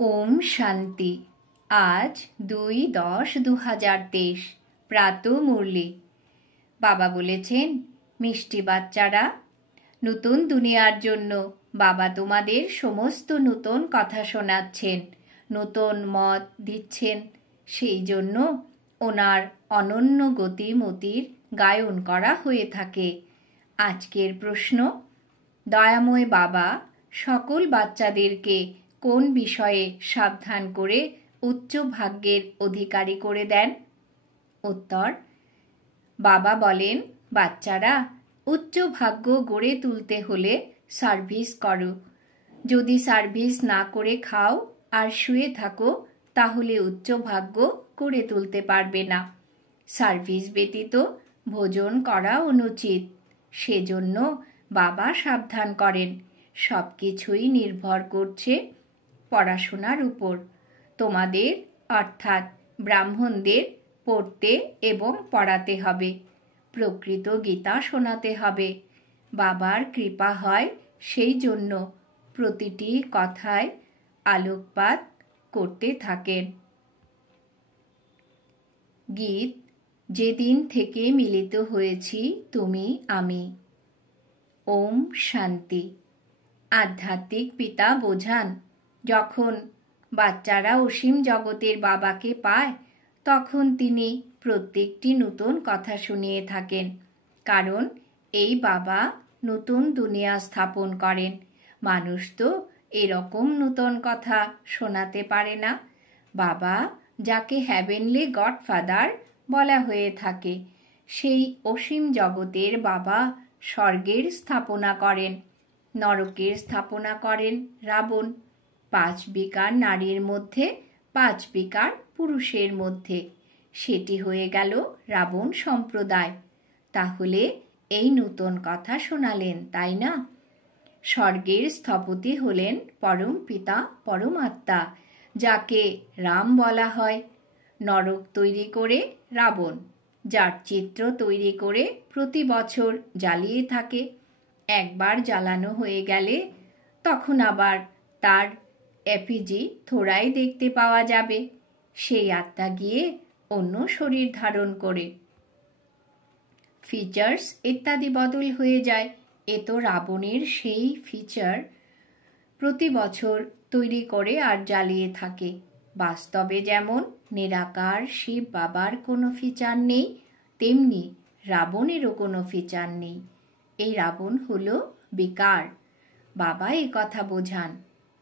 ওম শান্তি। আজ 2/10/2023 প্রাত মুরলি। বাবা বলেছেন, মিষ্টি বাচ্চারা, নতুন দুনিয়ার জন্য বাবা তোমাদের সমস্ত নতুন কথা শোনাচ্ছেন, নতুন মত দিচ্ছেন। সেই জন্য ওনার অনন্য গতিমতির গায়ন করা হয়ে থাকে। আজকের প্রশ্ন, দয়াময় বাবা সকল বাচ্চাদেরকে কোন বিষয়ে সাবধান করে উচ্চ ভাগ্যের অধিকারী করে দেন? উত্তর, বাবা বলেন, বাচ্চারা, উচ্চ ভাগ্য গড়ে তুলতে হলে সার্ভিস করো। যদি সার্ভিস না করে খাও আর শুয়ে থাকো, তাহলে উচ্চ ভাগ্য গড়ে তুলতে পারবে না। সার্ভিস ব্যতীত ভোজন করা অনুচিত। সেজন্য বাবা সাবধান করেন, সব কিছুই নির্ভর করছে পড়াশোনার উপর। তোমাদের অর্থাৎ ব্রাহ্মণদের পড়তে এবং পড়াতে হবে, প্রকৃত গীতা শোনাতে হবে। বাবার কৃপা হয়, সেই জন্য প্রতিটি কথায় আলোকপাত করতে থাকেন। গীত, যেদিন থেকে মিলিত হয়েছি তুমি আমি। ওম শান্তি। আধ্যাত্মিক পিতা বোঝান, যখন বাচ্চারা অসীম জগতের বাবাকে পায়, তখন তিনি প্রত্যেকটি নতুন কথা শুনিয়ে থাকেন। কারণ এই বাবা নতুন দুনিয়া স্থাপন করেন। মানুষ তো এরকম নতুন কথা শোনাতে পারে না। বাবা, যাকে হ্যাভেনলি গডফাদার বলা হয়ে থাকে, সেই অসীম জগতের বাবা স্বর্গের স্থাপনা করেন, নরকের স্থাপনা করেন রাবণ। 5 বিকার নারীর মধ্যে 5 বিকার পুরুষের মধ্যে, সেটি হয়ে গেল রাবণ সম্প্রদায়। তাহলে এই নতুন কথা শোনালেন, তাই না? স্বর্গের স্থপতি হলেন পরম পিতা পরমাত্মা, যাকে রাম বলা হয়। নরক তৈরি করে রাবণ, যার চিত্র তৈরি করে প্রতি বছর জ্বালিয়ে থাকে। একবার জ্বালানো হয়ে গেলে তখন আবার তার এফিজি থোড়াই দেখতে পাওয়া যাবে। সেই আত্মা গিয়ে অন্য শরীর ধারণ করে ফিচার্স ইত্যাদি বদল হয়ে যায়। এ তো রাবণের সেই ফিচার প্রতি বছর তৈরি করে আর জ্বালিয়ে থাকে। বাস্তবে যেমন নিরাকার শিব বাবার কোনো ফিচার নেই, তেমনি রাবণেরও কোনো ফিচার নেই। এই রাবণ হলো বিকার। বাবা এ কথা বোঝান।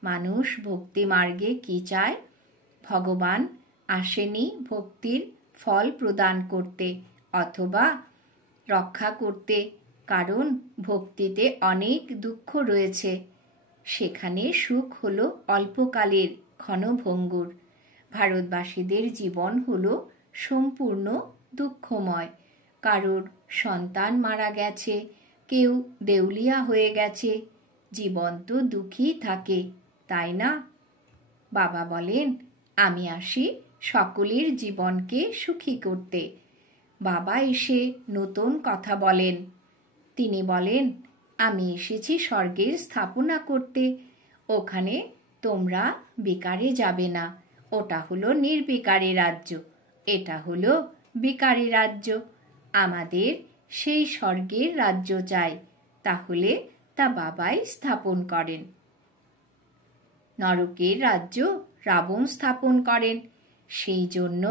মানুষ ভক্তি মার্গে কি চায়? ভগবান আসেনি ভক্তির ফল প্রদান করতে অথবা রক্ষা করতে, কারণ ভক্তিতে অনেক দুঃখ রয়েছে। সেখানে সুখ হলো অল্পকালের, ক্ষণভঙ্গুর। ভারতবাসীদের জীবন হলো সম্পূর্ণ দুঃখময়। কারোর সন্তান মারা গেছে, কেউ দেউলিয়া হয়ে গেছে, জীবন তো দুঃখী থাকে, তাই না? বাবা বলেন, আমি আসি সকলের জীবনকে সুখী করতে। বাবা এসে নতুন কথা বলেন। তিনি বলেন, আমি এসেছি স্বর্গের স্থাপনা করতে। ওখানে তোমরা বিকারে যাবে না। ওটা হলো নির্বিকারী রাজ্য, এটা হলো বিকারী রাজ্য। আমাদের সেই স্বর্গের রাজ্য চাই, তাহলে তা বাবাই স্থাপন করেন। নরকের রাজ্য রাবণ স্থাপন করেন। সেই জন্য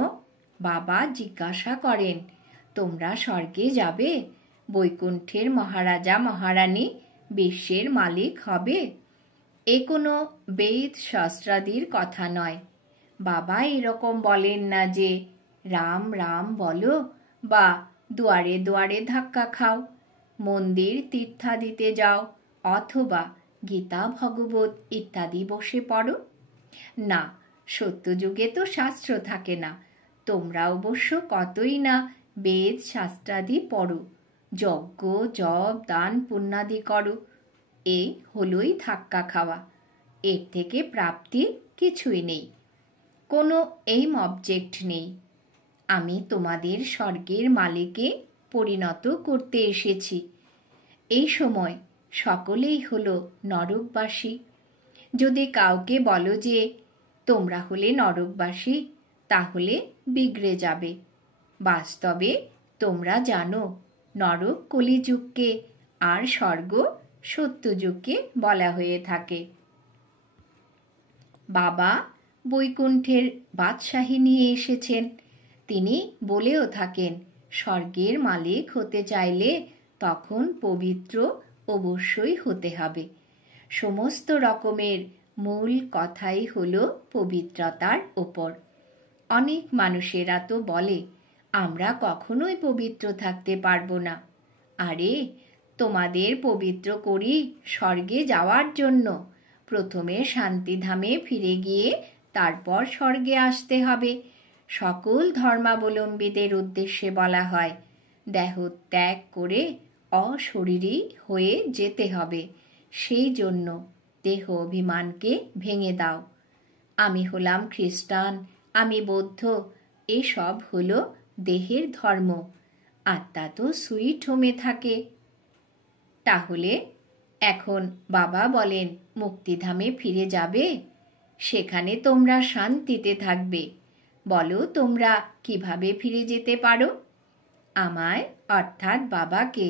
বাবা জিজ্ঞাসা করেন, তোমরা স্বর্গে যাবে? বৈকুণ্ঠের মহারাজা মহারানী বিশ্বের মালিক হবে? এ কোনো বেদ শাস্ত্রাদির কথা নয়। বাবা এরকম বলেন না যে রাম রাম বলো বা দুয়ারে দুয়ারে ধাক্কা খাও, মন্দির তীর্থাদিতে যাও অথবা গীতা ভগবত ইত্যাদি বসে পড়ো। না, সত্যযুগে তো শাস্ত্র থাকে না। তোমরা অবশ্য কতই না বেদ শাস্ত্রাদি পড়ো, যজ্ঞ জপ দান পুণ্যাদি করো। এ হলোই ধাক্কা খাওয়া। এর থেকে প্রাপ্তি কিছুই নেই, কোনো এইম অবজেক্ট নেই। আমি তোমাদের স্বর্গের মালিকে পরিণত করতে এসেছি। এই সময় সকলেই হলো নরকবাসী। যদি কাউকে বলো যে তোমরা হলে নরকবাসী, তাহলে বিগড়ে যাবে। বাস্তবে তোমরা জানো নরক কলিযুগকে আর স্বর্গ সত্যযুগকে বলা হয়ে থাকে। বাবা বৈকুণ্ঠের বাদশাহী নিয়ে এসেছেন। তিনি বলেও থাকেন, স্বর্গের মালিক হতে চাইলে তখন পবিত্র অবশ্যই হতে হবে। সমস্ত রকমের মূল কথাই হলো পবিত্রতার ওপর। অনেক মানুষেরা তো বলে, আমরা কখনোই পবিত্র থাকতে পারবো না। আরে, তোমাদের পবিত্র করি স্বর্গে যাওয়ার জন্য। প্রথমে শান্তিধামে ফিরে গিয়ে তারপর স্বর্গে আসতে হবে। সকল ধর্মাবলম্বীদের উদ্দেশ্যে বলা হয়, দেহ ত্যাগ করে অশরীরী হয়ে যেতে হবে। সেই জন্য দেহ অভিমানকে ভেঙে দাও। আমি হলাম খ্রিস্টান, আমি বৌদ্ধ, এসব হলো দেহের ধর্ম। আত্মা তো সুইট হোমে থাকে। তাহলে এখন বাবা বলেন মুক্তিধামে ফিরে যাবে, সেখানে তোমরা শান্তিতে থাকবে। বলো তোমরা কিভাবে ফিরে যেতে পারো? আমায় অর্থাৎ বাবাকে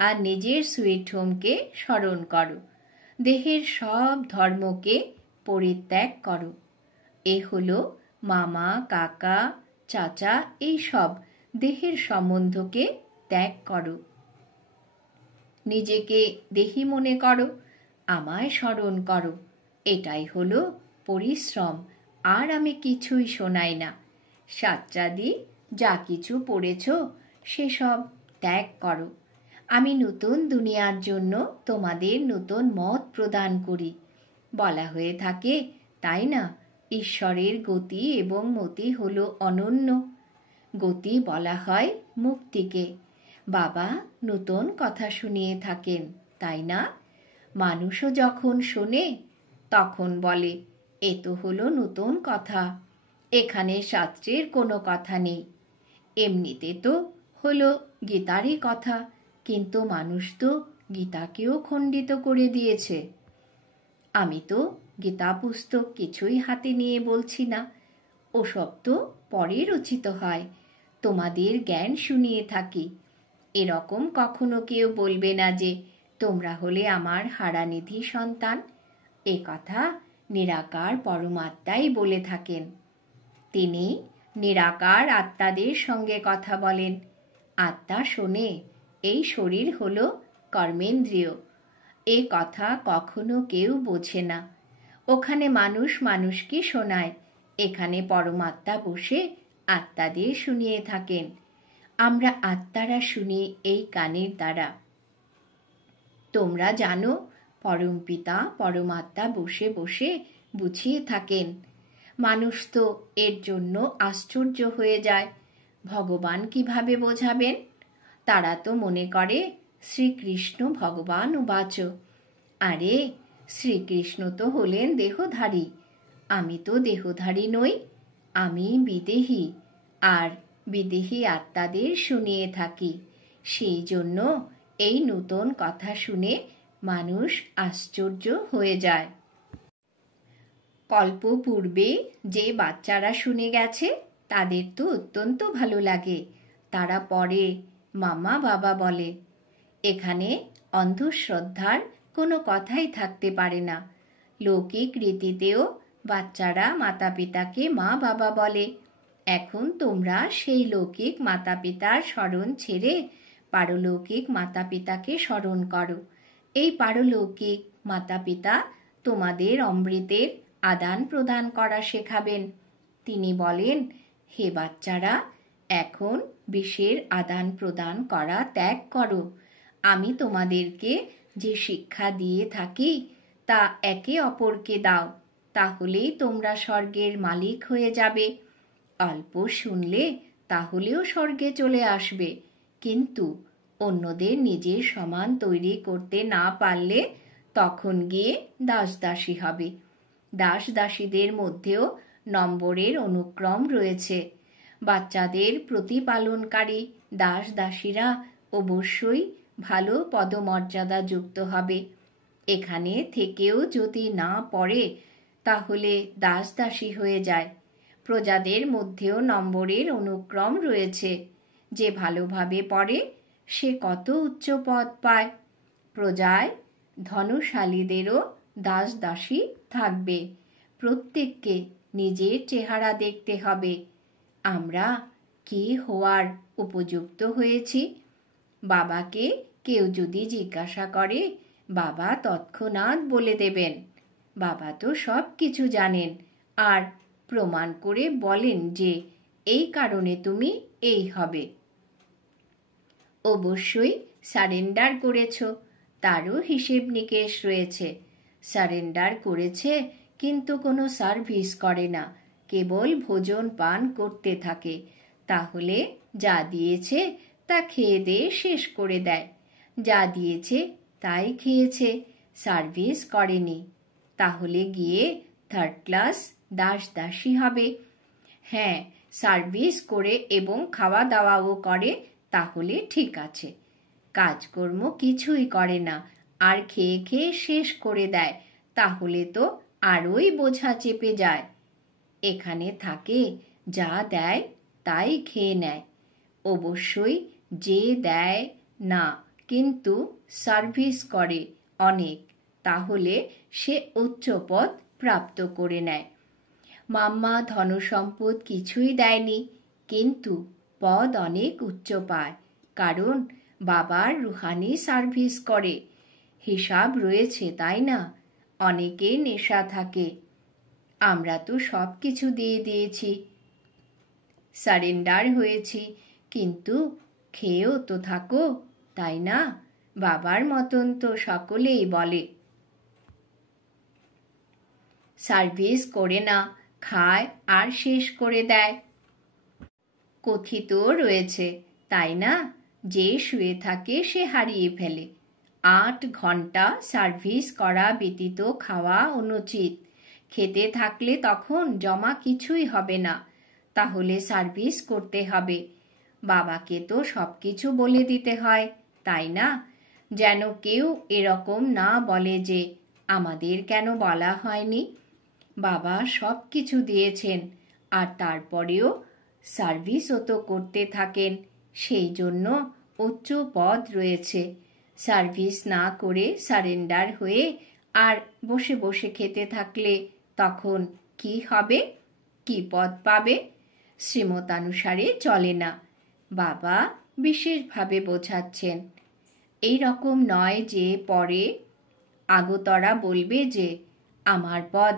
আর নিজের সুইট হোমকে স্মরণ করো। দেহের সব ধর্মকে পরিত্যাগ করো। এ হলো মামা, কাকা, চাচা, এই সব দেহের সম্বন্ধকে ত্যাগ করো। নিজেকে দেহি মনে করো, আমায় স্মরণ করো। এটাই হলো পরিশ্রম। আর আমি কিছুই শোনাই না। সাচ্চাদি যা কিছু পড়েছ সেসব ত্যাগ করো। আমি নতুন দুনিয়ার জন্য তোমাদের নতুন মত প্রদান করি। বলা হয়ে থাকে, তাই না, ঈশ্বরের গতি এবং মতি হলো অনন্য। গতি বলা হয় মুক্তিকে। বাবা নতুন কথা শুনিয়ে থাকেন, তাই না? মানুষও যখন শোনে তখন বলে, এ তো হলো নতুন কথা, এখানে শাস্ত্রের কোনো কথা নেই। এমনিতে তো হলো গীতারই কথা, কিন্তু মানুষ তো গীতাকেও খণ্ডিত করে দিয়েছে। আমি তো গীতা পুস্তক কিছুই হাতে নিয়ে বলছি না, ওসব তো পরে রচিত হয়। তোমাদের জ্ঞান শুনিয়ে থাকি। এরকম কখনো কেউ বলবে না যে তোমরা হলে আমার হারানিধি সন্তান। এ কথা নিরাকার পরমাত্মাই বলে থাকেন। তিনি নিরাকার আত্মাদের সঙ্গে কথা বলেন। আত্মা শোনে, এই শরীর হলো কর্মেন্দ্রিয়। এ কথা কখনো কেউ বোঝে না। ওখানে মানুষ মানুষকে শোনায়, এখানে পরমাত্মা বসে আত্মাদের শুনিয়ে থাকেন। আমরা আত্মারা শুনি এই কানের দ্বারা। তোমরা জানো পরমপিতা পরমাত্মা বসে বসে বুঝিয়ে থাকেন। মানুষ তো এর জন্য আশ্চর্য হয়ে যায়, ভগবান কিভাবে বোঝাবেন? তারা তো মনে করে শ্রীকৃষ্ণ ভগবান উবাচ। আরে, শ্রীকৃষ্ণ তো হলেন দেহধারী, আমি তো দেহধারী নই, আমি বিদেহী। আর বিদেহী আত্মাদের শুনিয়ে থাকি। সেই জন্য এই নতুন কথা শুনে মানুষ আশ্চর্য হয়ে যায়। কল্প পূর্বে যে বাচ্চারা শুনে গেছে তাদের তো অত্যন্ত ভালো লাগে। তারা পরে মামা বাবা বলে। এখানে অন্ধশ্রদ্ধার কোনো কথাই থাকতে পারে না। লৌকিক রীতিতেও বাচ্চারা মাতা পিতাকে মা বাবা বলে। এখন তোমরা সেই লৌকিক মাতা পিতার স্মরণ ছেড়ে পারলৌকিক মাতা পিতাকে স্মরণ করো। এই পারলৌকিক মাতা পিতা তোমাদের অমৃতের আদান প্রদান করা শেখাবেন। তিনি বলেন, হে বাচ্চারা, এখন বিষের আদান প্রদান করা ত্যাগ করো। আমি তোমাদেরকে যে শিক্ষা দিয়ে থাকি তা একে অপরকে দাও, তাহলেই তোমরা স্বর্গের মালিক হয়ে যাবে। অল্প শুনলে তাহলেও স্বর্গে চলে আসবে, কিন্তু অন্যদের নিজের সমান তৈরি করতে না পারলে তখন গিয়ে দাসদাসী হবে। দাস দাসীদের মধ্যেও নম্বরের অনুক্রম রয়েছে। বাচ্চাদের প্রতিপালনকারী দাস দাসীরা অবশ্যই ভালো পদমর্যাদা যুক্ত হবে। এখানে থেকেও যদি না পড়ে তাহলে দাস দাসী হয়ে যায়। প্রজাদের মধ্যেও নম্বরের অনুক্রম রয়েছে। যে ভালোভাবে পড়ে সে কত উচ্চ পদ পায়। প্রজায় ধনশালীদেরও দাস দাসী থাকবে। প্রত্যেককে নিজের চেহারা দেখতে হবে। আমরা কে হওয়ার উপযুক্ত হয়েছি? বাবাকে কেউ যদি জিজ্ঞাসা করে, বাবা তৎক্ষণাৎ বলে দেবেন। বাবা তো সব কিছু জানেন আর প্রমাণ করে বলেন যে এই কারণে তুমি এই হবে। অবশ্যই সারেন্ডার করেছ, তারও হিসেব নিকেশ রয়েছে। সারেন্ডার করেছে কিন্তু কোনো সার্ভিস করে না, কেবল ভোজন পান করতে থাকে। তাহলে যা দিয়েছে তা খেয়ে দিয়ে শেষ করে দেয়। যা দিয়েছে তাই খেয়েছে, সার্ভিস করেনি। তাহলে গিয়ে থার্ড ক্লাস দাস দাসী হবে। হ্যাঁ, সার্ভিস করে এবং খাওয়া দাওয়াও করে তাহলে ঠিক আছে। কাজকর্ম কিছুই করে না আর খেয়ে খেয়ে শেষ করে দেয়, তাহলে তো আরোই বোঝা চেপে যায়। এখানে থাকে যা দেয় তাই খেয়ে নেয়। অবশ্যই যে দেয় না কিন্তু সার্ভিস করে অনেক, তাহলে সে উচ্চ পদ প্রাপ্ত করে নেয়। মাম্মা ধনসম্পদ কিছুই দেয়নি কিন্তু পদ অনেক উচ্চ পায়, কারণ বাবার রুহানি সার্ভিস করে। হিসাব রয়েছে, তাই না? অনেকের নেশা থাকে। আমরা তো সব কিছু দিয়ে দিয়েছি, সারেন্ডার হয়েছি, কিন্তু খেয়েও তো থাকো, তাই না? বাবার মতন তো সকলেই বলে। সার্ভিস করে না, খায় আর শেষ করে দেয়। কথিত রয়েছে, তাই না? যে শুয়ে থাকে সে হারিয়ে ফেলে। 8 ঘন্টা সার্ভিস করা ব্যতীত খাওয়া অনুচিত। খেতে থাকলে তখন জমা কিছুই হবে না, তাহলে সার্ভিস করতে হবে। বাবাকে তো সব কিছু বলে দিতে হয়, তাই না? যেন কেউ এরকম না বলে যে আমাদের কেন বলা হয়নি। বাবা সব কিছু দিয়েছেন আর তারপরেও সার্ভিসও তো করতে থাকেন, সেই জন্য উচ্চ পদ রয়েছে। সার্ভিস না করে সারেন্ডার হয়ে আর বসে বসে খেতে থাকলে তখন কি হবে? কি পদ পাবে? শ্রীমতানুসারে চলে না। বাবা বিশেষভাবে বোঝাচ্ছেন। এই রকম নয় যে পরে আগতরা বলবে যে আমার পদ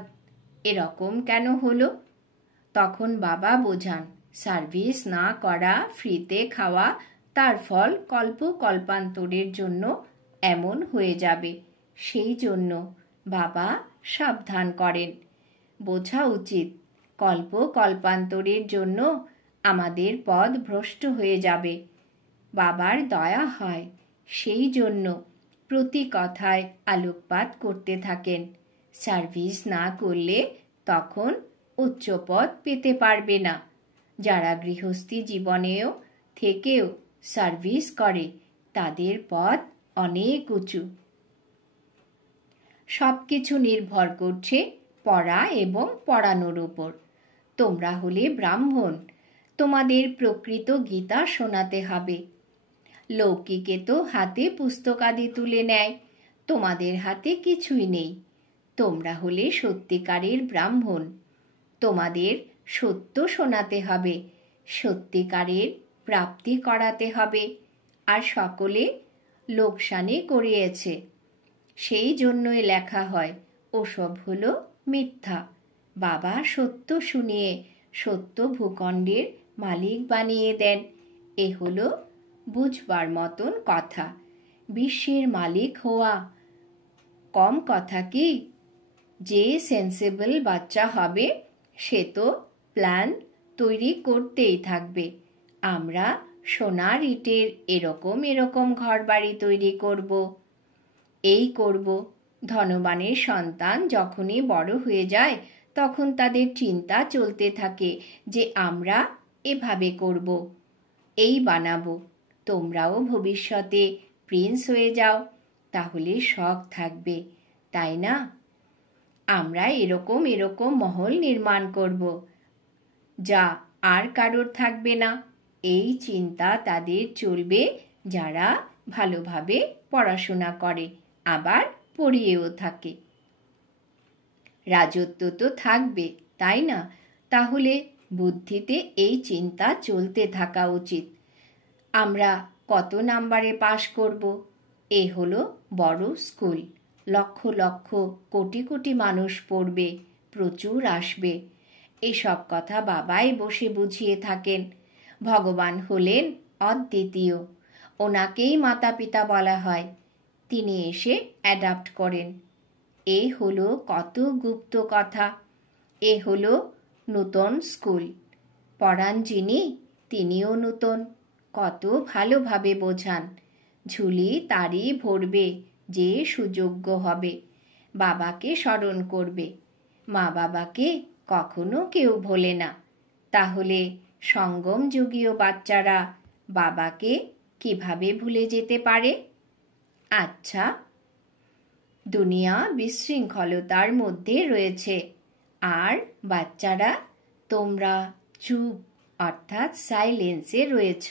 এরকম কেন হলো। তখন বাবা বোঝান, সার্ভিস না করা, ফ্রিতে খাওয়া, তার ফল কল্প কল্পান্তরের জন্য এমন হয়ে যাবে। সেই জন্য বাবা সাবধান করেন। বোঝা উচিত, কল্প কল্পান্তরের জন্য আমাদের পদ ভ্রষ্ট হয়ে যাবে। বাবার দয়া হয়, সেই জন্য প্রতি কথায় আলোকপাত করতে থাকেন। সার্ভিস না করলে তখন উচ্চ পদ পেতে পারবে না। যারা গৃহস্থী জীবনেও থেকেও সার্ভিস করে তাদের পদ অনেক উঁচু। সবকিছু নির্ভর করছে পড়া এবং পড়ানোর উপর। তোমরা হলে ব্রাহ্মণ, তোমাদের প্রকৃত গীতা শোনাতে হবে। লৌকিকে তো হাতে পুস্তকাদি তুলে নেয়, তোমাদের হাতে কিছুই নেই। তোমরা হলে সত্যিকারের ব্রাহ্মণ। তোমাদের সত্য শোনাতে হবে, সত্যিকারের প্রাপ্তি করাতে হবে। আর সকলে লোকসানে করিয়েছে, সেই জন্যই লেখা হয় ওসব হলো মিথ্যা। বাবা সত্য শুনিয়ে সত্য ভূখণ্ডের মালিক বানিয়ে দেন। এ হলো বুঝবার মতন কথা। বিশ্বের মালিক হওয়া কম কথা কি? যে সেন্সিবল বাচ্চা হবে সে তো প্ল্যান তৈরি করতেই থাকবে। আমরা সোনার ইটের এরকম এরকম ঘরবাড়ি তৈরি করব, এই করব। ধনবানের সন্তান যখনই বড় হয়ে যায় তখন তাদের চিন্তা চলতে থাকে যে আমরা এভাবে করব, এই বানাবো। তোমরাও ভবিষ্যতে প্রিন্স হয়ে যাও, তাহলে শখ থাকবে, তাই না? আমরা এরকম এরকম মহল নির্মাণ করব, যা আর কারোর থাকবে না। এই চিন্তা তাদের চলবে যারা ভালোভাবে পড়াশোনা করে, আবার পড়িয়েও থাকে। রাজত্ব তো থাকবে, তাই না? তাহলে বুদ্ধিতে এই চিন্তা চলতে থাকা উচিত। আমরা কত নাম্বারে পাশ করব? এ হলো বড় স্কুল। লক্ষ লক্ষ কোটি কোটি মানুষ পড়বে, প্রচুর আসবে। এসব কথা বাবাই বসে বুঝিয়ে থাকেন। ভগবান হলেন অদ্বিতীয়, ওনাকেই মাতা পিতা বলা হয়। তিনি এসে অ্যাডাপ্ট করেন। এ হলো কত গুপ্ত কথা। এ হলো নূতন স্কুল। পড়ান যিনি, তিনিও নূতন। কত ভালোভাবে বোঝান। ঝুলি তারই ভরবে যে সুযোগ্য হবে, বাবাকে স্মরণ করবে। মা বাবাকে কখনো কেউ ভোলে না। তাহলে সঙ্গম যুগীয় বাচ্চারা বাবাকে কিভাবে ভুলে যেতে পারে? আচ্ছা, দুনিয়া বিশৃঙ্খলতার মধ্যে রয়েছে, আর বাচ্চারা তোমরা চুপ অর্থাৎ সাইলেন্সে রয়েছ।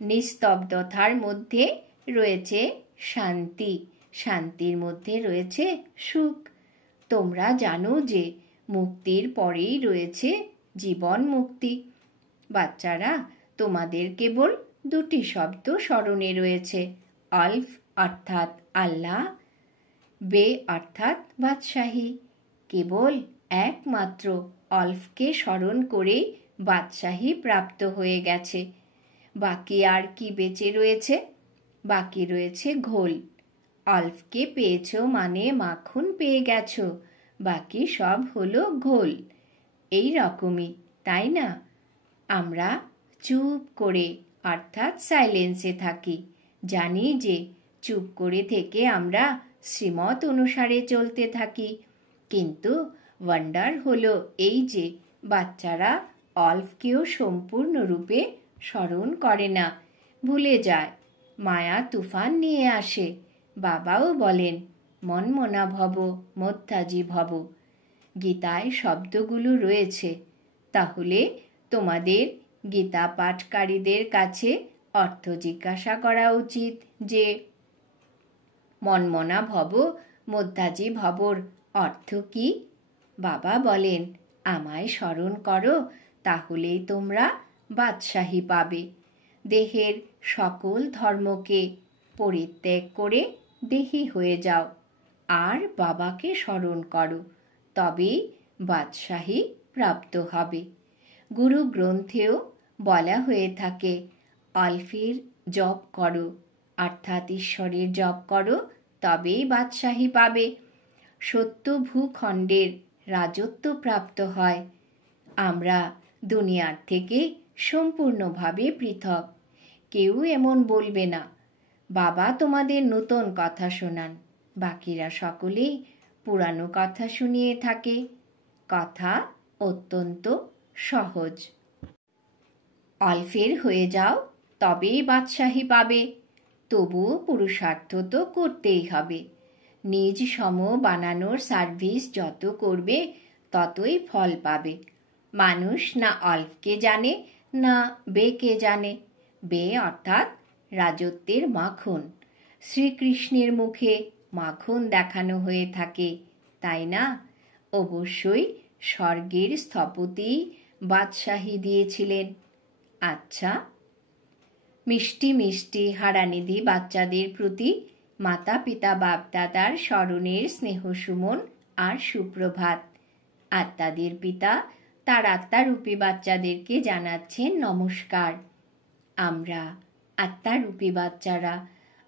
নিস্তব্ধতার মধ্যে রয়েছে শান্তি, শান্তির মধ্যে রয়েছে সুখ। তোমরা জানো যে মুক্তির পরেই রয়েছে জীবন মুক্তি। বাচ্চারা, তোমাদের কেবল দুটি শব্দ স্মরণে রয়েছে, আলফ অর্থাৎ আল্লাহ, বে অর্থাৎ বাদশাহী। কেবল একমাত্র আলফকে স্মরণ করেই বাদশাহী প্রাপ্ত হয়ে গেছে। বাকি আর কি বেঁচে রয়েছে? বাকি রয়েছে ঘোল। আলফকে পেয়েছ মানে মাখন পেয়ে গেছো, বাকি সব হলো ঘোল। এই রকমই, তাই না? আমরা চুপ করে অর্থাৎ সাইলেন্সে থাকি। জানি যে চুপ করে থেকে আমরা শ্রীমত অনুসারে চলতে থাকি। কিন্তু ওয়ান্ডার হলো এই যে বাচ্চারা আলফকেও সম্পূর্ণরূপে স্মরণ করে না, ভুলে যায়। মায়া তুফান নিয়ে আসে। বাবাও বলেন, মনমনা ভব মধ্যাজি ভব। গীতায় শব্দগুলো রয়েছে। তাহলে তোমাদের গীতা পাঠকারীদের কাছে অর্থ জিজ্ঞাসা করা উচিত যে মনমনা ভব মধ্যাজি ভবর অর্থ কি? বাবা বলেন, আমায় স্মরণ করো, তাহলেই তোমরা বাদশাহী পাবে। দেহের সকল ধর্মকে পরিত্যাগ করে দেহী হয়ে যাও, আর বাবাকে স্মরণ করো, তবেই বাদশাহী প্রাপ্ত হবে। গুরু গ্রন্থেও বলা হয়ে থাকে, আলফের জপ করো অর্থাৎ ঈশ্বরের জপ করো, তবেই বাদশাহী পাবে। সত্য ভূখণ্ডের রাজত্ব প্রাপ্ত হয়। আমরা দুনিয়ার থেকে সম্পূর্ণভাবে পৃথক। কেউ এমন বলবে না। বাবা তোমাদের নতুন কথা শোনান, বাকিরা সকলেই পুরানো কথা শুনিয়ে থাকে। কথা অত্যন্ত সহজ। আলফের হয়ে যাও, তবেই বাদশাহী পাবে। তবুও পুরুষার্থ তো করতেই হবে। নিজ সম বানানোর সার্ভিস যত করবে ততই ফল পাবে। মানুষ না আলফকে জানে না বেকে জানে। বে অর্থাৎ রাজত্বের মাখন। শ্রীকৃষ্ণের মুখে মাখন দেখানো হয়ে থাকে, তাই না? অবশ্যই স্বর্গের স্থপতি বাদশাহী দিয়েছিলেন। আচ্ছা, মিষ্টি মিষ্টি হারানিধি বাচ্চাদের প্রতি মাতা পিতা বাপদাদার স্মরণের স্নেহ সুমন আর সুপ্রভাত। আত্মাদের পিতা তার আত্মারূপী বাচ্চাদেরকে জানাচ্ছেন নমস্কার। আমরা আত্মারূপী বাচ্চারা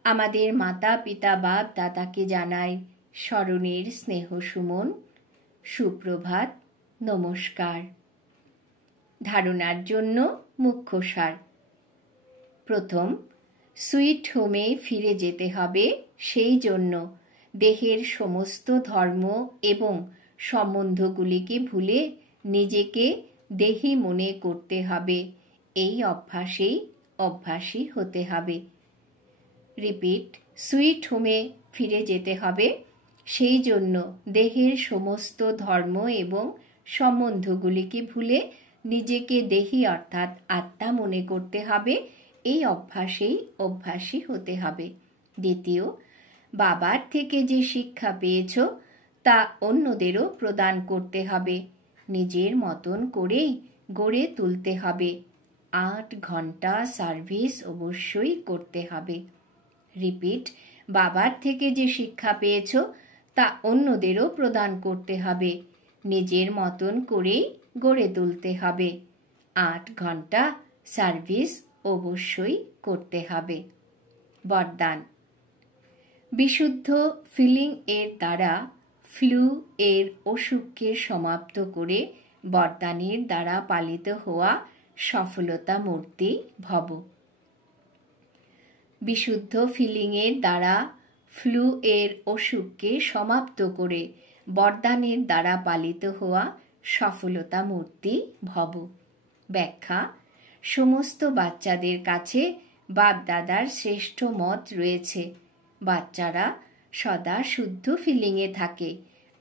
আমাদের মাতা পিতা বাপ দাদাকে জানাই স্মরণের স্নেহ সুমন, সুপ্রভাত, নমস্কার। ধারণার জন্য মুখ্য সার। প্রথম, সুইট হোমে ফিরে যেতে হবে। সেই জন্য দেহের সমস্ত ধর্ম এবং সম্বন্ধগুলিকে ভুলে নিজেকে দেহি মনে করতে হবে। এই অভ্যাসেই অভ্যাসী হতে হবে। রিপিট, সুইট হোমে ফিরে যেতে হবে। সেই জন্য দেহের সমস্ত ধর্ম এবং সম্বন্ধগুলিকে ভুলে নিজেকে দেহি অর্থাৎ আত্মা মনে করতে হবে। এই অভ্যাসেই অভ্যাসী হতে হবে। দ্বিতীয়, বাবার থেকে যে শিক্ষা পেয়েছ তা অন্যদেরও প্রদান করতে হবে। নিজের মতন করেই গড়ে তুলতে হবে। 8 ঘন্টা সার্ভিস অবশ্যই করতে হবে। রিপিট, বাবার থেকে যে শিক্ষা পেয়েছ তা অন্যদেরও প্রদান করতে হবে। নিজের মতন করেই গড়ে তুলতে হবে। 8 ঘন্টা সার্ভিস অবশ্যই করতে হবে। বরদান: বিশুদ্ধ ফিলিং এর দ্বারা ফ্লু এর অসুখকে সমাপ্ত করে বরদানের দ্বারা পালিত হওয়া সফলতা মূর্তি ভব। বিশুদ্ধ ফিলিং এর দ্বারা ফ্লু এর অসুখকে সমাপ্ত করে বরদানের দ্বারা পালিত হওয়া সফলতা মূর্তি ভব। ব্যাখ্যা: সমস্ত বাচ্চাদের কাছে বাপ-দাদার শ্রেষ্ঠ মত রয়েছে। বাচ্চারা সদা শুদ্ধ ফিলিংয়ে থাকে।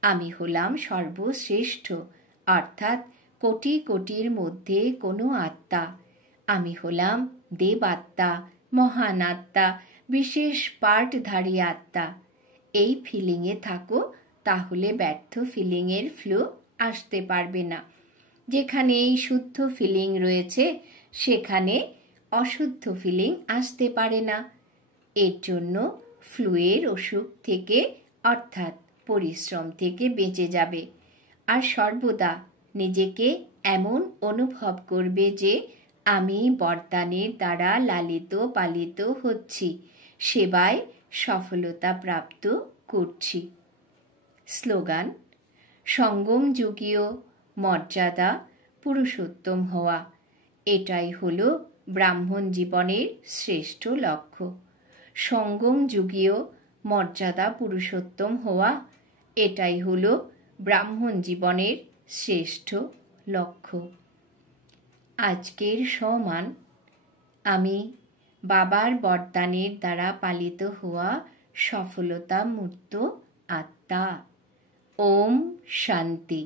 আমি হলাম সর্বশ্রেষ্ঠ, অর্থাৎ কোটি কোটির মধ্যে কোনো আত্মা। আমি হলাম দেবাত্মা, মহান আত্মা, বিশেষ পার্টধারী আত্মা। এই ফিলিংয়ে থাকো, তাহলে ব্যর্থ ফিলিংয়ের ফ্লো আসতে পারবে না। যেখানে এই শুদ্ধ ফিলিং রয়েছে সেখানে অশুদ্ধ ফিলিং আসতে পারে না। এর জন্য ফ্লুয়ের অসুখ থেকে অর্থাৎ পরিশ্রম থেকে বেঁচে যাবে। আর সর্বদা নিজেকে এমন অনুভব করবে যে আমি বরদানের দ্বারা লালিত পালিত হচ্ছি, সেবায় সফলতা প্রাপ্ত করছি। স্লোগান: সঙ্গম যুগীয় মর্যাদা পুরুষোত্তম হওয়া। এটাই হলো ব্রাহ্মণ জীবনের শ্রেষ্ঠ লক্ষ্য। সঙ্গম যুগীয় মর্যাদা পুরুষোত্তম হওয়া, এটাই হলো ব্রাহ্মণ জীবনের শ্রেষ্ঠ লক্ষ্য। আজকের সমান: আমি বাবার বরদানের দ্বারা পালিত হওয়া সফলতা মূর্ত আত্মা। ওম শান্তি।